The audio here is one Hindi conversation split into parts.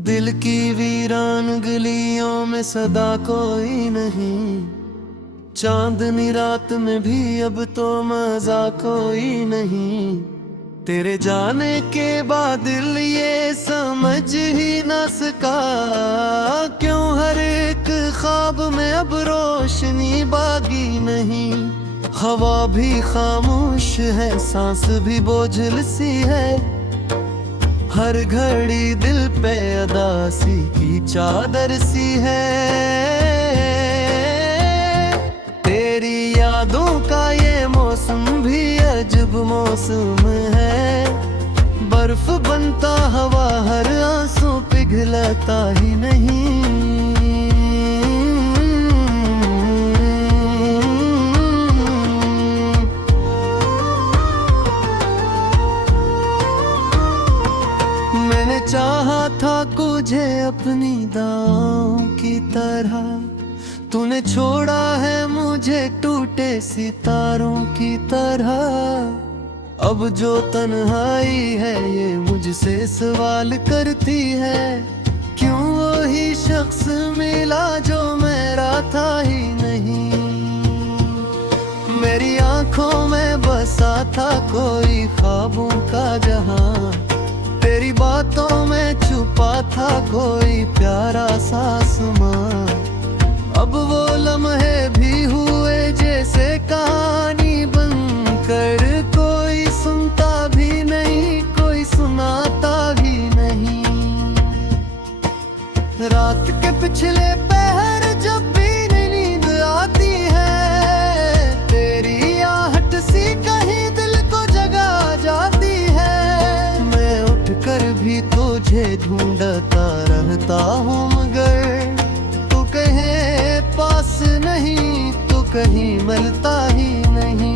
दिल की वीरान गलियों में सदा कोई नहीं, चांदनी रात में भी अब तो मजा कोई नहीं। तेरे जाने के बाद दिल ये समझ ही ना सका, क्यों हर एक ख्वाब में अब रोशनी बागी नहीं। हवा भी खामोश है, सांस भी बोझल सी है, हर घड़ी दिल पे अदासी की चादर सी है। तेरी यादों का ये मौसम भी अजब मौसम है, बर्फ बनता हवा हर आंसू पिघलता ही नहीं। मैंने चाहा था तुझे अपनी दांव की तरह, तूने छोड़ा है मुझे टूटे सितारों की तरह। अब जो तन्हाई है ये मुझसे सवाल करती है, क्यों वही शख्स मिला जो मेरा था ही नहीं। मेरी आंखों में बसा था कोई ख्वाबों का जहां, तेरी बातों में छुपा था कोई प्यारा सा आसमां। अब वो लम्हे भी हुए जैसे कहानी बनकर, कोई सुनता भी नहीं कोई सुनाता भी नहीं। रात के पिछले पहर जब भी नींद आती है, तेरी आहट सी कहीं दिल को जगा जाती है। मैं उठकर भी तुझे ढूंढता रहता हूँ, मगर तू कहीं पास नहीं, तू कहीं मिलता ही नहीं।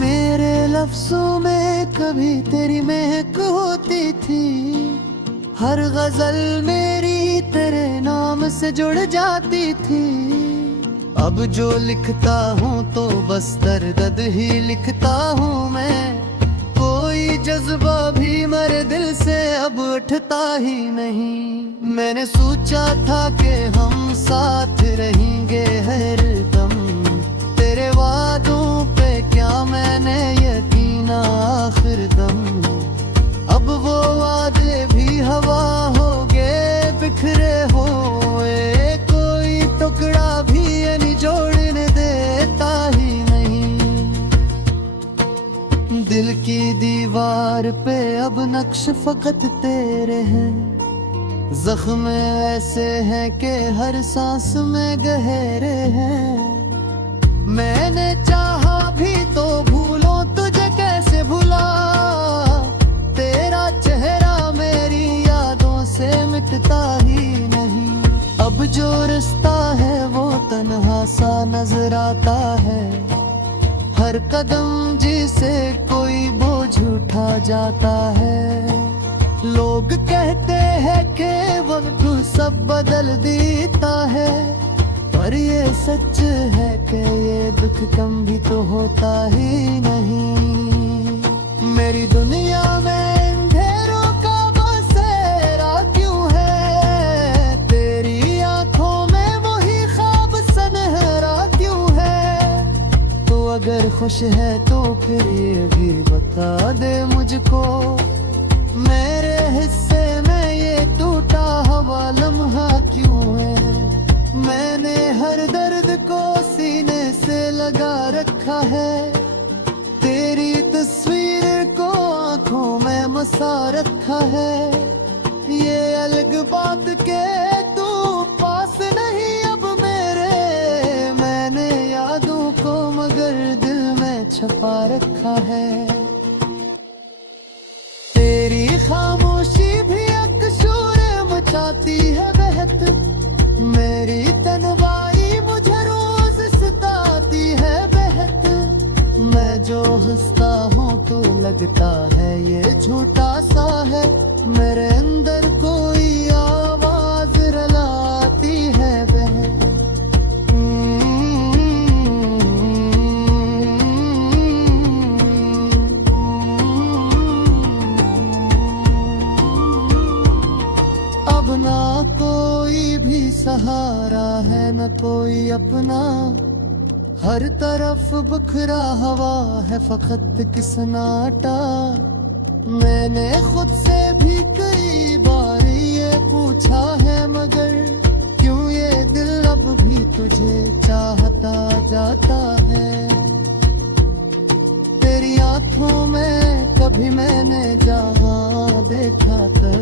मेरे लफ्जों में कभी तेरी महक होती थी, हर गजल मेरी तेरे नाम से जुड़ जाती थी। अब जो लिखता हूँ तो बस दर्द ही लिखता हूँ मैं, कोई जज्बा भी मेरे दिल से अब उठता ही नहीं। मैंने सोचा था कि हम साथ रहेंगे हर दम, तेरे वादों पे क्या मैंने यकीन आखिर दम। अब वो वादे भी हवा हो गए बिखरे हुए, कोई टुकड़ा भी यानी जोड़ने देता ही नहीं। दिल की दीवार पे अब नक्श फकत तेरे हैं, जख्म ऐसे हैं कि हर सांस में गहरे हैं। मैंने चाहा भी तो भूलो तुझे कैसे भुला, तेरा चेहरा मेरी यादों से मिटता ही नहीं। अब जो रिश्ता है वो तन्हा सा नजर आता है, हर कदम जिसे कोई बोझ उठा जाता है। लोग कहते हैं कि वक्त सब बदल देता है, पर ये सच है कि ये दुख कम भी तो होता ही नहीं। मेरी दुनिया में अंधेरों का बसेरा क्यों है, तेरी आंखों में वही ख्वाब सनहरा क्यों है। तो अगर खुश है तो फिर ये भी बता दे मुझको, मेरे हिस्से में ये टूटा हुआ लम्हा क्यों है। मैंने हर दर्द को सीने से लगा रखा है, तेरी तस्वीर को आंखों में मसा रखा है। ये अलग बात के तू पास नहीं अब मेरे, मैंने यादों को मगर दिल में छपा रखा है। तेरी खामोशी भी अकशूर मचाती है बहत, मेरी तन्वाई मुझे रोज सताती है बहत। लगता है ये झूठा सा है, मेरे अंदर कोई आवाज रलाती है वह। अब ना कोई भी सहारा है, न कोई अपना, हर तरफ बिखरा हवा है फकत किसनाटा। मैंने खुद से भी कई बार ये पूछा है, मगर क्यों ये दिल अब भी तुझे चाहता जाता है। तेरी आंखों में कभी मैंने जहां देखा था,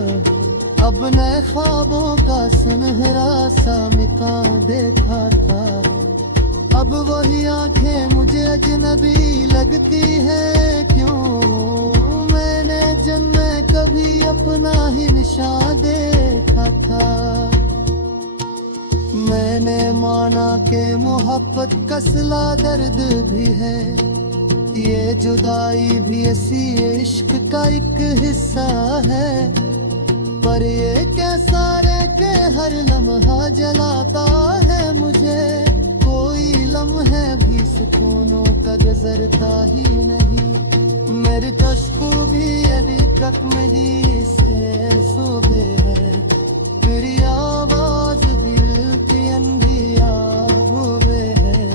अब नए ख्वाबों का सुनहरा सा मकान देखा था। अब वही आंखें मुझे अजनबी लगती है, क्यों मैंने जन्म में कभी अपना ही निशान देखा था। मैंने माना के मोहब्बत का सिला दर्द भी है, ये जुदाई भी ऐसी इश्क का एक हिस्सा है। पर ये कैसा रे के हर लम्हा जलाता है मुझे, कोई लम्हे भी सुकूनों का गुजरता ही नहीं। मेरी तस्कू भी अभी तक मेरी से सुबह है, तेरी आवाज दिल की अंधिया हुए है।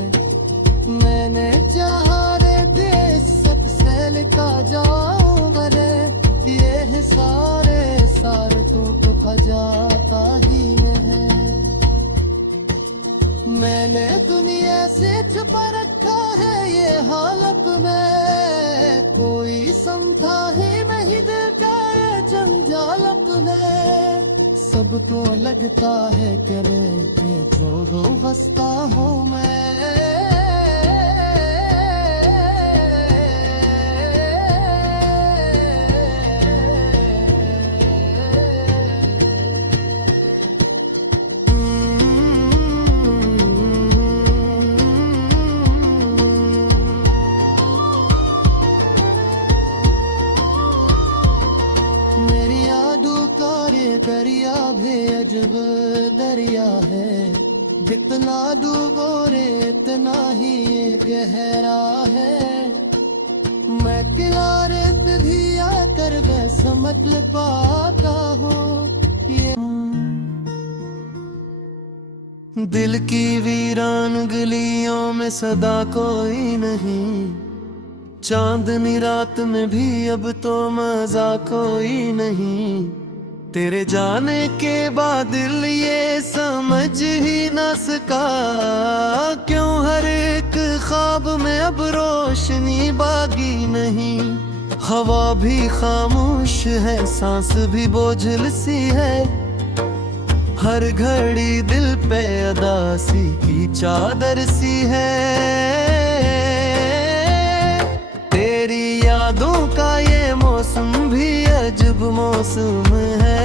मैंने चाहा रे देश सबसे लिखा जाऊं मरे, ये है सारे टूट भजाता ही है। मैंने दुनिया से छुपा रखा है ये हालत में, कोई समझा ही नहीं दिल का ये जंजाल अपने। सबको लगता है करे ये जो बसता हूँ मैं। दरिया भी अजब दरिया है, जितना डूबो रे इतना ही गहरा है। मैं किनारे पे भी आकर मैं समझ पाता हूँ ये दिल की वीरान गलियों में सदा कोई नहीं। चांदनी रात में भी अब तो मजा कोई नहीं। तेरे जाने के बाद दिल ये समझ ही ना सका, क्यों हर एक ख्वाब में अब रोशनी बागी नहीं। हवा भी खामोश है, सांस भी बोझल सी है, हर घड़ी दिल पे अदासी की चादर सी है। तेरी यादों का ये मौसम भी अजब मौसम है,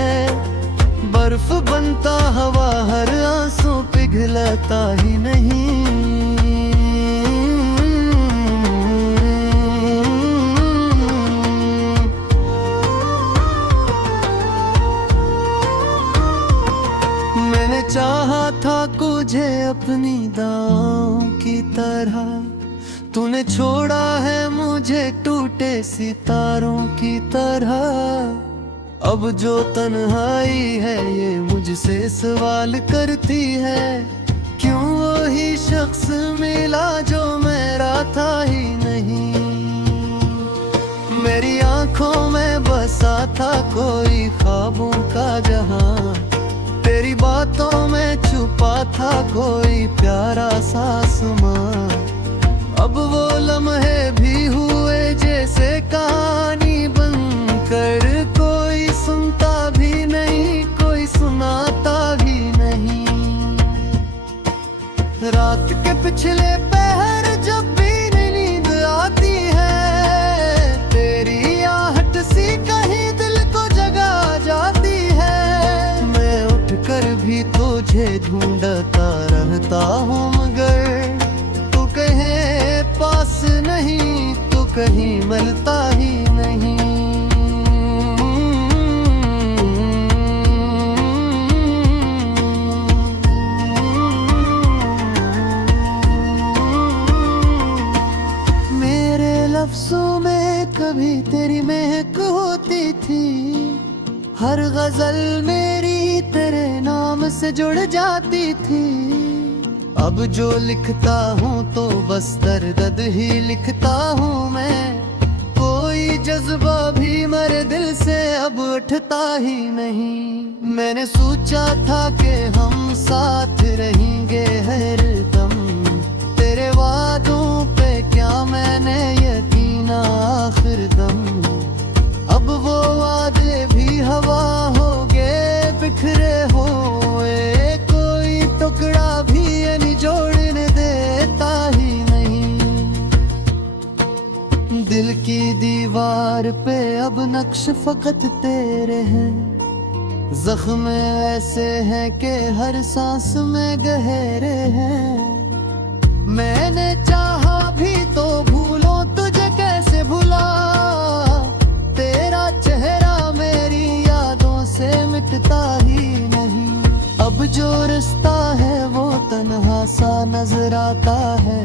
बर्फ बनता हवा हर आंसू पिघलता ही नहीं। मैंने चाहा था तुझे अपनी दांव की तरह, तूने छोड़ा है मुझे टूटे सितारों की तरह। अब जो तन्हाई है ये मुझसे सवाल करती है, क्यों वही शख्स मिला जो मेरा था ही नहीं। मेरी आंखों में बसा था कोई ख्वाबों का जहां, तेरी बातों में छुपा था कोई प्यारा सा आसमां। अब वो लम्हे भी हुए जैसे कहानी बनकर, कोई सुनता भी नहीं कोई सुनाता भी नहीं। रात के पिछले पहर जब भी नींद आती है, तेरी आहट सी कहीं दिल को जगा जाती है। मैं उठकर भी तुझे ढूंढता रहता हूँ, मगर तू कहीं पास नहीं तो कहीं मिलता ही नहीं। गजल मेरी तेरे नाम से जुड़ जाती थी। अब जो लिखता हूँ तो बस दर्द ही लिखता हूँ मैं। कोई जज्बा भी मेरे दिल से अब उठता ही नहीं। मैंने सोचा था कि हम साथ रहेंगे हरदम, तेरे वादों पे क्या मैंने यकीन आखिर दम। अब वो वादे भी हवा हो गए बिखरे हुए, कोई टुकड़ा भी यानी जोड़ने देता ही नहीं। दिल की दीवार पे अब नक्श फकत तेरे हैं, जख्म ऐसे हैं कि हर सांस में गहरे हैं। मैंने चाहा भी तो भूलो तुझे कैसे भुला, तेरा चेहरा मेरी यादों से मिटता ही नहीं। अब जो रिश्ता है वो तन्हा सा नजर आता है,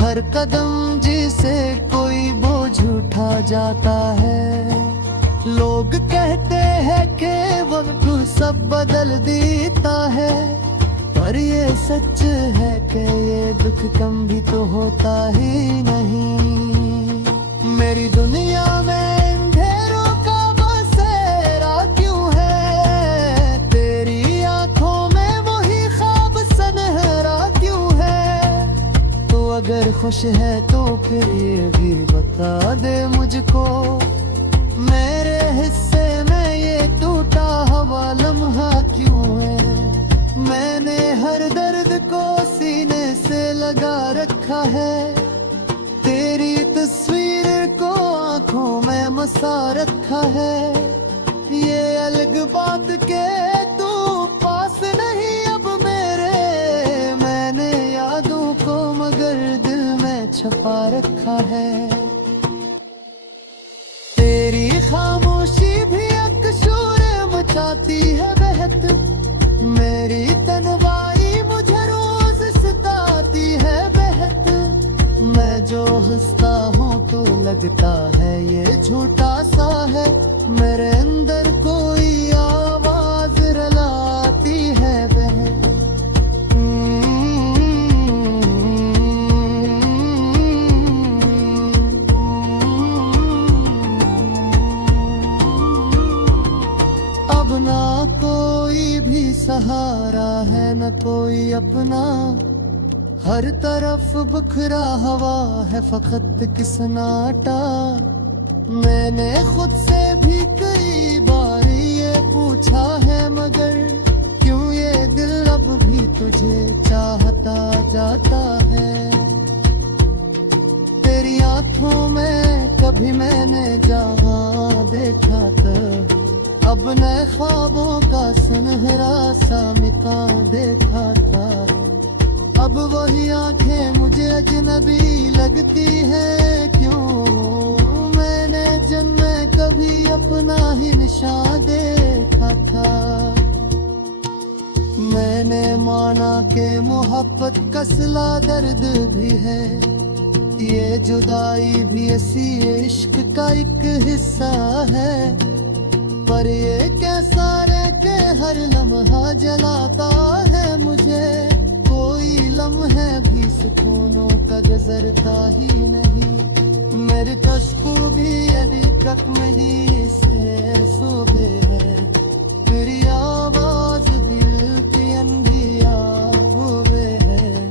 हर कदम जिसे कोई बोझ उठा जाता है। लोग कहते हैं कि वक्त सब बदल देता है, पर ये सच है कि ये दुख कम भी तो होता ही नहीं। मेरी दुनिया में अंधेरों का बसेरा क्यों है, तेरी आंखों में वही ख्वाब सनहरा क्यों है। तो अगर खुश है तो फिर ये भी बता दे मुझको, मेरे हिस्से में ये टूटा हुआ लम्हा क्यों है। मैंने हर दर्द को सीने से लगा रखा है, तेरी तस्वीर को आंखों में मसा रखा है। ये अलग बात के तू पास नहीं अब मेरे, मैंने यादों को मगर दिल में छुपा रखा है। तेरी खामोशी भी अकशूर मचाती है बहत, मेरी तन्वाई मुझे रोज सताती है बहत। मैं जो हंसता हूँ तो लगता है ये झूठा सा है, मेरे अंदर कोई आवाज रलाती है बहत। अब ना कोई भी सहारा है न कोई अपना, हर तरफ बिखरा हवा है फकत किसनाटा। मैंने खुद से भी कई बार ये पूछा है मगर क्यों ये दिल अब भी तुझे चाहता जाता है। तेरी आंखों में कभी मैंने जहां देखा था, अब नए ख्वाबों का सुनहरा सा मकान देखा था। अब वही आंखें मुझे अजनबी लगती है क्यों, मैंने जन्म में कभी अपना ही निशान देखा था। मैंने माना कि मोहब्बत का सिला दर्द भी है, ये जुदाई भी ऐसी इश्क का एक हिस्सा है। पर ये कैसा रह के हर लम्हा जलाता है मुझे, कोई लम्हे भी सुकूनों का गुजरता ही नहीं। मेरे कश्कों भी अभी तक नहीं से सुबह है, तेरी आवाज दिल की अंधिया हुए है।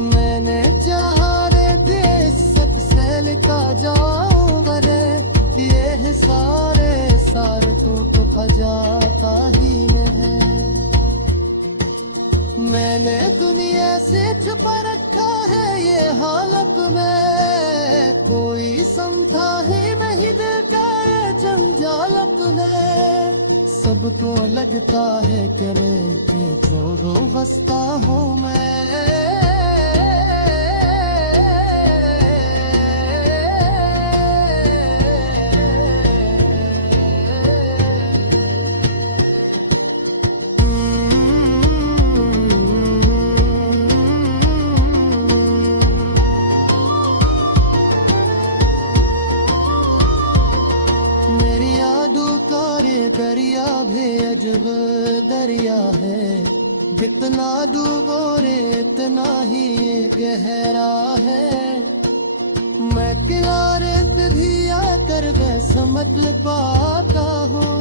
मैंने चाहा रे देश सक से लिखा जाऊं मरे, ये सारे सारे टूट भजाता ही है। मैंने दुनिया से छुपा रखा है ये हालत में, कोई समझा ही नहीं दिल का ये जंजाल अपने। सबको लगता है करे कि छोड़ो बसता हूँ मैं। मेरी यादों का रे जितना डूबो रे इतना ही ये गहरा है। मैं किनारे पे भी आकर मैं समझ पाता हूँ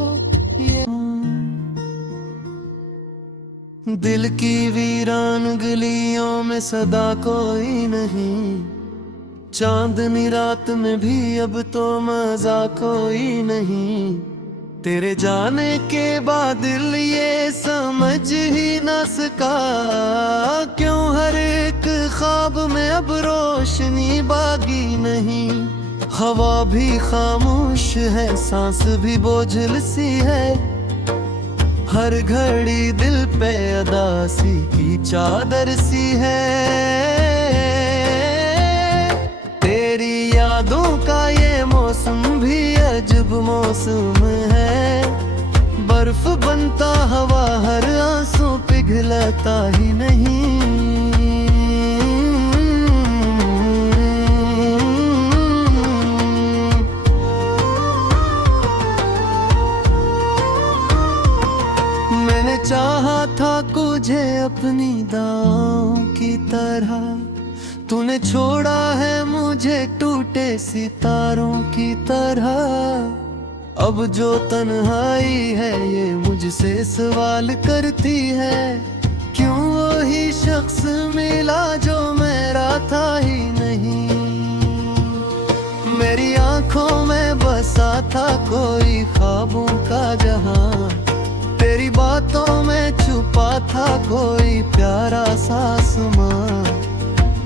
ये दिल की वीरान गलियों में सदा कोई नहीं। चांदनी रात में भी अब तो मजा कोई नहीं। तेरे जाने के बाद दिल ये समझ ही ना सका क्यों हर एक ख्वाब में अब रोशनी बागी नहीं। हवा भी खामोश है, सांस भी बोझल सी है। हर घड़ी दिल पे अदासी की चादर सी है। तेरी यादों का ये मौसम भी अजब मौसम है। बर्फ बनता हवा हर आंसू पिघलता ही नहीं। मैंने चाहा था तुझे अपनी दांव की तरह, तूने छोड़ा है मुझे टूटे सितारों की तरह। अब जो तन्हाई है ये मुझसे सवाल करती है क्यों वही शख्स मिला जो मेरा था ही नहीं। मेरी आंखों में बसा था कोई ख्वाबों का जहां, तेरी बातों में छुपा था कोई प्यारा सा आसमां।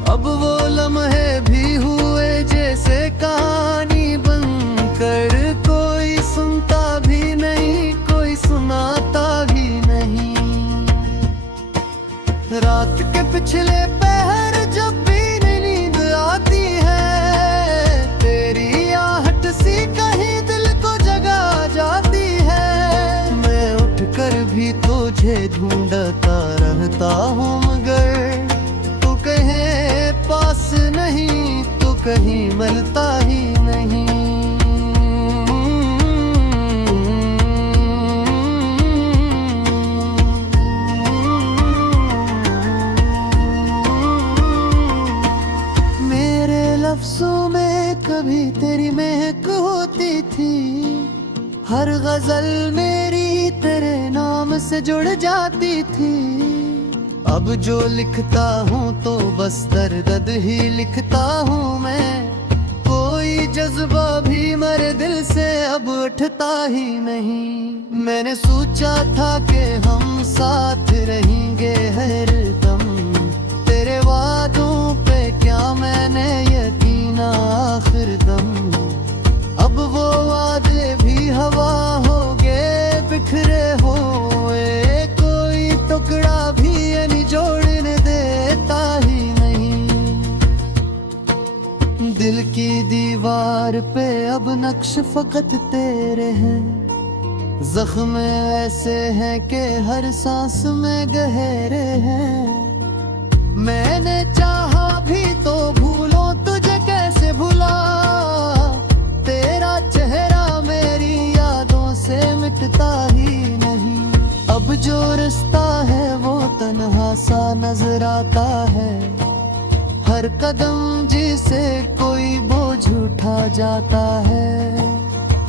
अब वो लम्हे भी हुए जैसे कहानी बनकर, कोई सुनता भी नहीं कोई सुनाता भी नहीं। रात के पिछले पहर जब भी नींद आती है, तेरी आहट सी कहीं दिल को जगा जाती है। मैं उठकर भी तुझे ढूंढता रहता हूँ मगर तू कहे पास नहीं तो कहीं मिलता ही नहीं। मेरे लफ्जों में कभी तेरी महक होती थी, हर गजल मेरी तेरे नाम से जुड़ जाती थी। अब जो लिखता हूँ तो बस दर्द ही लिखता हूँ मैं, कोई जज्बा भी मेरे दिल से अब उठता ही नहीं। मैंने सोचा था कि हम साथ रहेंगे हरदम, तेरे वादों पे क्या मैंने यकीन आखिर दम। अब वो वादे भी हवा हो गए बिखरे हुए, कोई टुकड़ा भी जोड़ने देता ही नहीं। दिल की दीवार पे अब नक्श फकत तेरे हैं, जख्म ऐसे हैं कि हर सांस में गहरे हैं। मैंने चाहा भी तो भूलो तुझे कैसे भुला, तेरा चेहरा मेरी यादों से मिटता ही नहीं। अब जो रास्ता है वो तन्हा सा नजर आता है, हर कदम जिसे कोई बोझ उठा जाता है।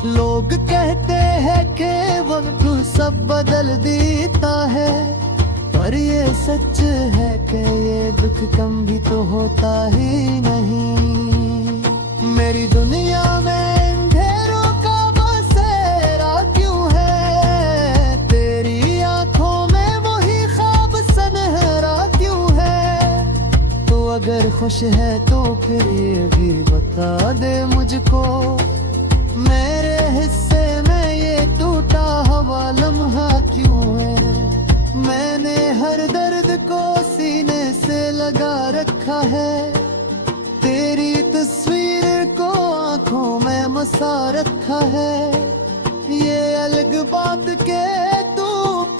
लोग कहते हैं कि वक्त सब बदल देता है, पर ये सच है कि ये दुख कम भी तो होता ही नहीं। मेरी दुनिया में अंधेरों का बसेरा क्यों है, तेरी आंखों में वही ख्वाब सनहरा क्यों है। तो अगर खुश है तो फिर ये भी बता दे मुझको, मेरे हिस्से में ये टूटा हुआ लम्हा क्यों है। मैंने हर दर्द को सीने से लगा रखा है, तेरी तस्वीर को आंखों में मसा रखा है। ये अलग बात के तू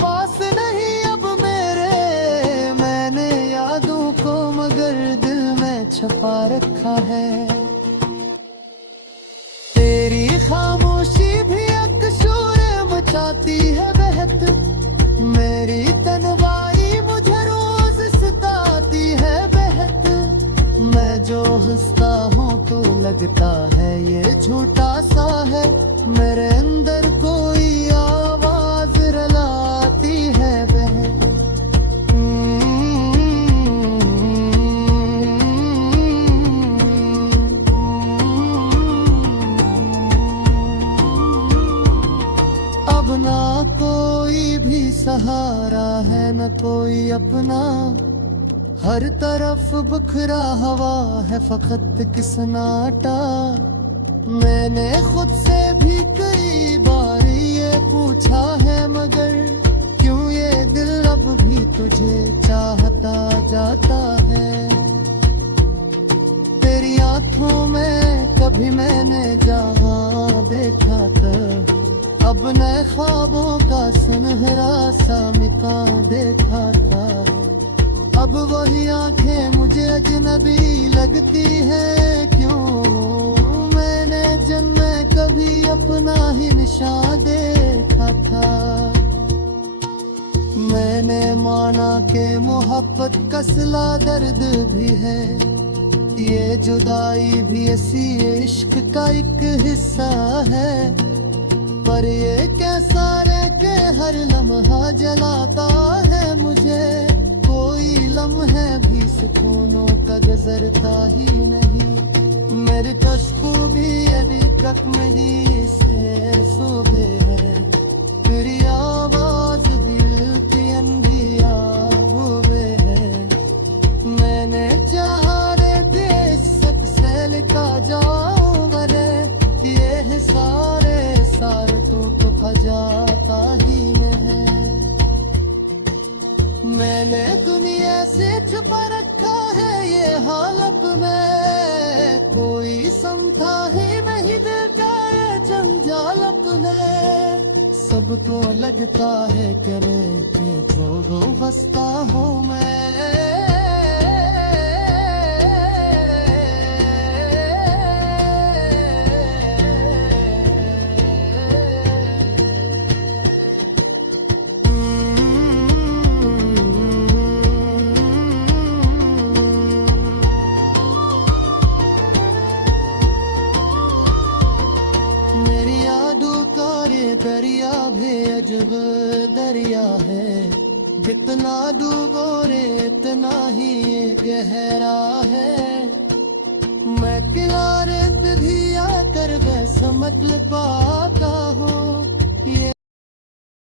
पास नहीं अब मेरे, मैंने यादों को मगर दिल में छुपा रखा है। तेरी खामोशी भी एक शोर मचाती है बहत, मेरी तन्हाई अपना, हर तरफ बिखरा हवा है फकत किसनाटा। मैंने खुद से भी कई बार ये पूछा है, मगर क्यों ये दिल अब भी तुझे चाहता जाता है। तेरी आंखों में कभी मैंने जहां देखा था, अब नए ख्वाबों का सुनहरा सा मिकान देखा था। अब वही आंखें मुझे अजनबी लगती है, क्यों मैंने जन्म में कभी अपना ही निशान देखा था। मैंने माना कि मोहब्बत का सिला दर्द भी है, ये जुदाई भी ऐसी इश्क का एक हिस्सा है। पर ये कैसा रे के हर लम्हा जलाता है मुझे, कोई लम्हे भी सुकूनों का गुजरता ही नहीं। मेरी कश्कों भी अभी तक नहीं से सूखे है, तेरी आवाज दिल की अंधिया हुए है। मैंने चाहा रे देश सबसे लिखा जाऊं मरे, ये सारे तो खजाता ही है। मैंने दुनिया से छुपा रखा है ये हालत में, कोई समझा ही नहीं देता ये जंजाल अपने। सबको लगता है करे कि छोड़ो बसता हूँ मैं। दरिया भी अजब दरिया है, जितना डूबो रे इतना ही ये गहरा है। मैं किनारे पे भी आकर वैसा मत पाता हूँ।